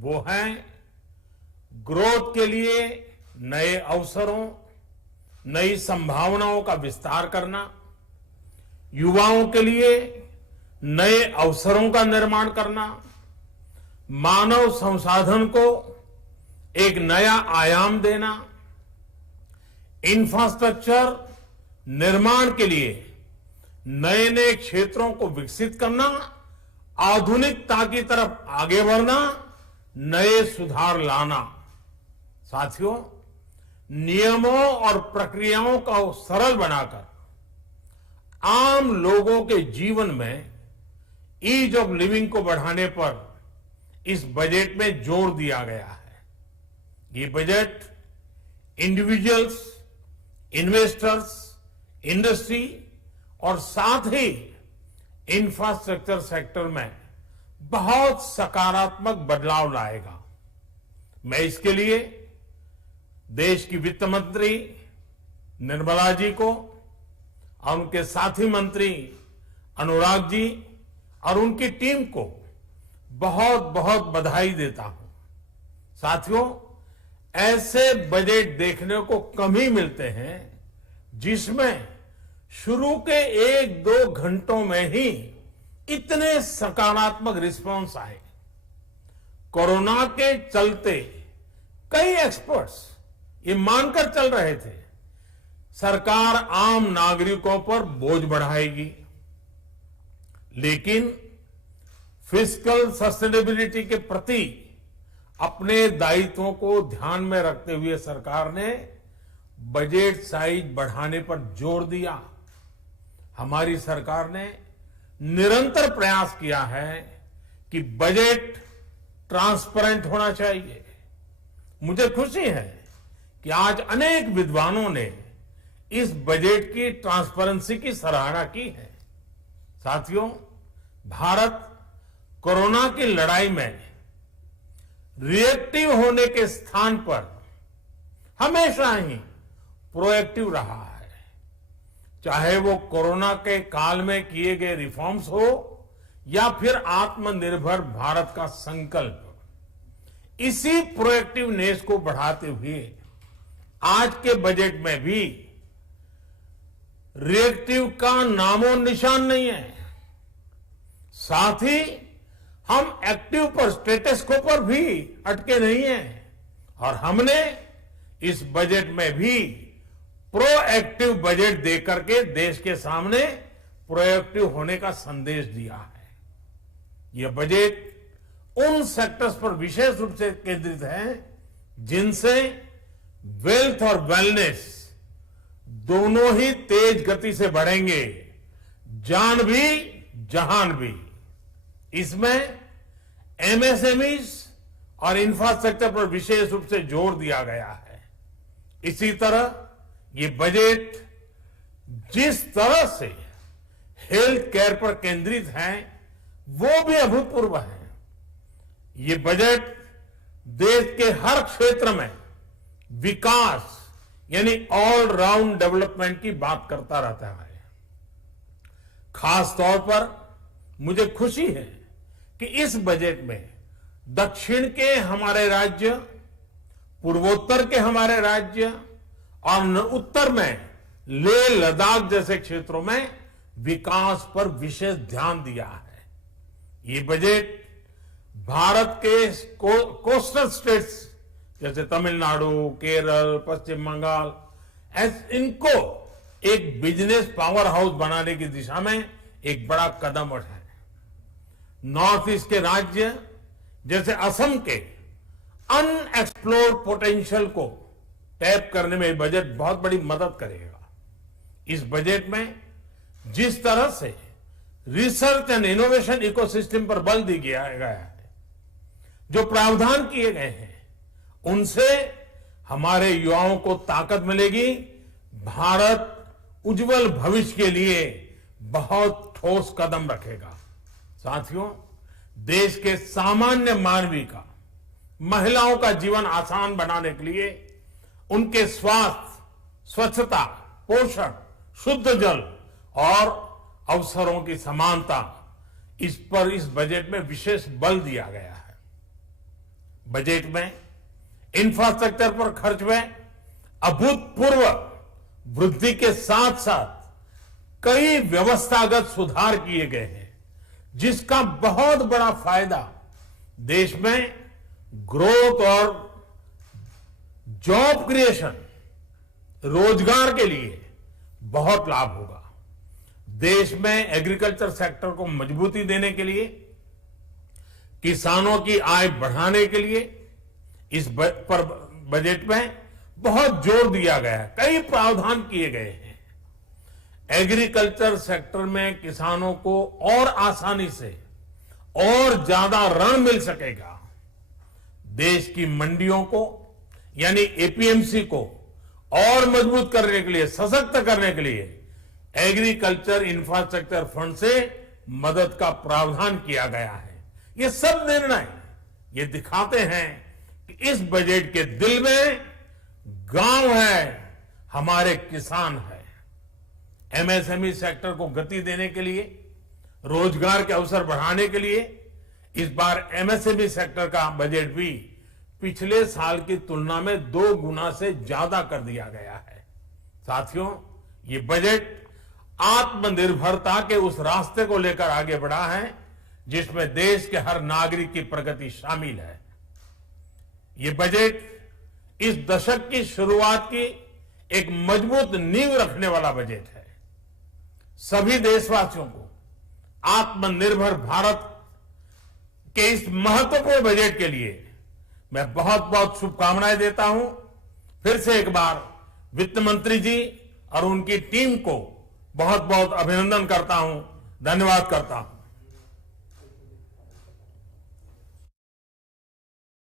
वो है ग्रोथ के लिए नए अवसरों, नई संभावनाओं का विस्तार करना, युवाओं के लिए नए अवसरों का निर्माण करना, मानव संसाधन को एक नया आयाम देना, इंफ्रास्ट्रक्चर निर्माण के लिए नए नए क्षेत्रों को विकसित करना, आधुनिकता की तरफ आगे बढ़ना, नए सुधार लाना। साथियों, नियमों और प्रक्रियाओं को सरल बनाकर आम लोगों के जीवन में ईज ऑफ लिविंग को बढ़ाने पर इस बजट में जोर दिया गया है। ये बजट इंडिविजुअल्स, इन्वेस्टर्स, इंडस्ट्री और साथ ही इंफ्रास्ट्रक्चर सेक्टर में बहुत सकारात्मक बदलाव लाएगा। मैं इसके लिए देश की वित्त मंत्री निर्मला जी को और उनके साथी मंत्री अनुराग जी और उनकी टीम को बहुत बहुत बधाई देता हूं। साथियों, ऐसे बजट देखने को कम ही मिलते हैं जिसमें शुरू के 1-2 घंटों में ही इतने सकारात्मक रिस्पांस आए। कोरोना के चलते कई एक्सपर्ट्स ये मानकर चल रहे थे सरकार आम नागरिकों पर बोझ बढ़ाएगी, लेकिन फिस्कल सस्टेनेबिलिटी के प्रति अपने दायित्वों को ध्यान में रखते हुए सरकार ने बजट साइज बढ़ाने पर जोर दिया। हमारी सरकार ने निरंतर प्रयास किया है कि बजट ट्रांसपेरेंट होना चाहिए। मुझे खुशी है कि आज अनेक विद्वानों ने इस बजट की ट्रांसपेरेंसी की सराहना की है। साथियों, भारत कोरोना की लड़ाई में रिएक्टिव होने के स्थान पर हमेशा ही प्रोएक्टिव रहा है। चाहे वो कोरोना के काल में किए गए रिफॉर्म्स हो या फिर आत्मनिर्भर भारत का संकल्प, इसी प्रोएक्टिवनेस को बढ़ाते हुए आज के बजट में भी रिएक्टिव का नामो निशान नहीं है। साथ ही हम एक्टिव पर, स्टेटस को पर भी अटके नहीं हैं और हमने इस बजट में भी प्रोएक्टिव बजट देकर के देश के सामने प्रोएक्टिव होने का संदेश दिया है। यह बजट उन सेक्टर्स पर विशेष रूप से केंद्रित है जिनसे वेल्थ और वेलनेस दोनों ही तेज गति से बढ़ेंगे, जान भी जहान भी। इसमें एमएसएमईज और इंफ्रास्ट्रक्चर पर विशेष रूप से जोर दिया गया है। इसी तरह ये बजट जिस तरह से हेल्थ केयर पर केंद्रित है वो भी अभूतपूर्व है। ये बजट देश के हर क्षेत्र में विकास यानी ऑल राउंड डेवलपमेंट की बात करता रहता है। खास तौर पर मुझे खुशी है कि इस बजट में दक्षिण के हमारे राज्य, पूर्वोत्तर के हमारे राज्य और उत्तर में लेह लद्दाख जैसे क्षेत्रों में विकास पर विशेष ध्यान दिया है। ये बजट भारत के कोस्टल स्टेट्स जैसे तमिलनाडु, केरल, पश्चिम बंगाल, इनको एक बिजनेस पावर हाउस बनाने की दिशा में एक बड़ा कदम उठाए। नॉर्थ ईस्ट के राज्य जैसे असम के अनएक्सप्लोर्ड पोटेंशियल को टैप करने में बजट बहुत बड़ी मदद करेगा। इस बजट में जिस तरह से रिसर्च एंड इनोवेशन इकोसिस्टम पर बल दिया गया है, जो प्रावधान किए गए हैं, उनसे हमारे युवाओं को ताकत मिलेगी। भारत उज्जवल भविष्य के लिए बहुत ठोस कदम रखेगा। साथियों, देश के सामान्य मानवी का, महिलाओं का जीवन आसान बनाने के लिए उनके स्वास्थ्य, स्वच्छता, पोषण, शुद्ध जल और अवसरों की समानता, इस पर इस बजट में विशेष बल दिया गया है। बजट में इंफ्रास्ट्रक्चर पर खर्च में अभूतपूर्व वृद्धि के साथ साथ कई व्यवस्थागत सुधार किए गए हैं, जिसका बहुत बड़ा फायदा देश में ग्रोथ और जॉब क्रिएशन, रोजगार के लिए बहुत लाभ होगा। देश में एग्रीकल्चर सेक्टर को मजबूती देने के लिए, किसानों की आय बढ़ाने के लिए इस पर बजट में बहुत जोर दिया गया है, कई प्रावधान किए गए हैं। एग्रीकल्चर सेक्टर में किसानों को और आसानी से और ज्यादा ऋण मिल सकेगा। देश की मंडियों को यानी एपीएमसी को और मजबूत करने के लिए, सशक्त करने के लिए एग्रीकल्चर इंफ्रास्ट्रक्चर फंड से मदद का प्रावधान किया गया है। ये सब निर्णय ये दिखाते हैं कि इस बजट के दिल में गांव है, हमारे किसान है। एमएसएमई सेक्टर को गति देने के लिए, रोजगार के अवसर बढ़ाने के लिए इस बार एमएसएमई सेक्टर का बजट भी पिछले साल की तुलना में 2 गुना से ज्यादा कर दिया गया है। साथियों, ये बजट आत्मनिर्भरता के उस रास्ते को लेकर आगे बढ़ा है जिसमें देश के हर नागरिक की प्रगति शामिल है। ये बजट इस दशक की शुरुआत की एक मजबूत नींव रखने वाला बजट है। सभी देशवासियों को आत्मनिर्भर भारत के इस महत्वपूर्ण बजट के लिए मैं बहुत बहुत शुभकामनाएं देता हूं। फिर से एक बार वित्त मंत्री जी और उनकी टीम को बहुत बहुत अभिनंदन करता हूं, धन्यवाद करता हूं।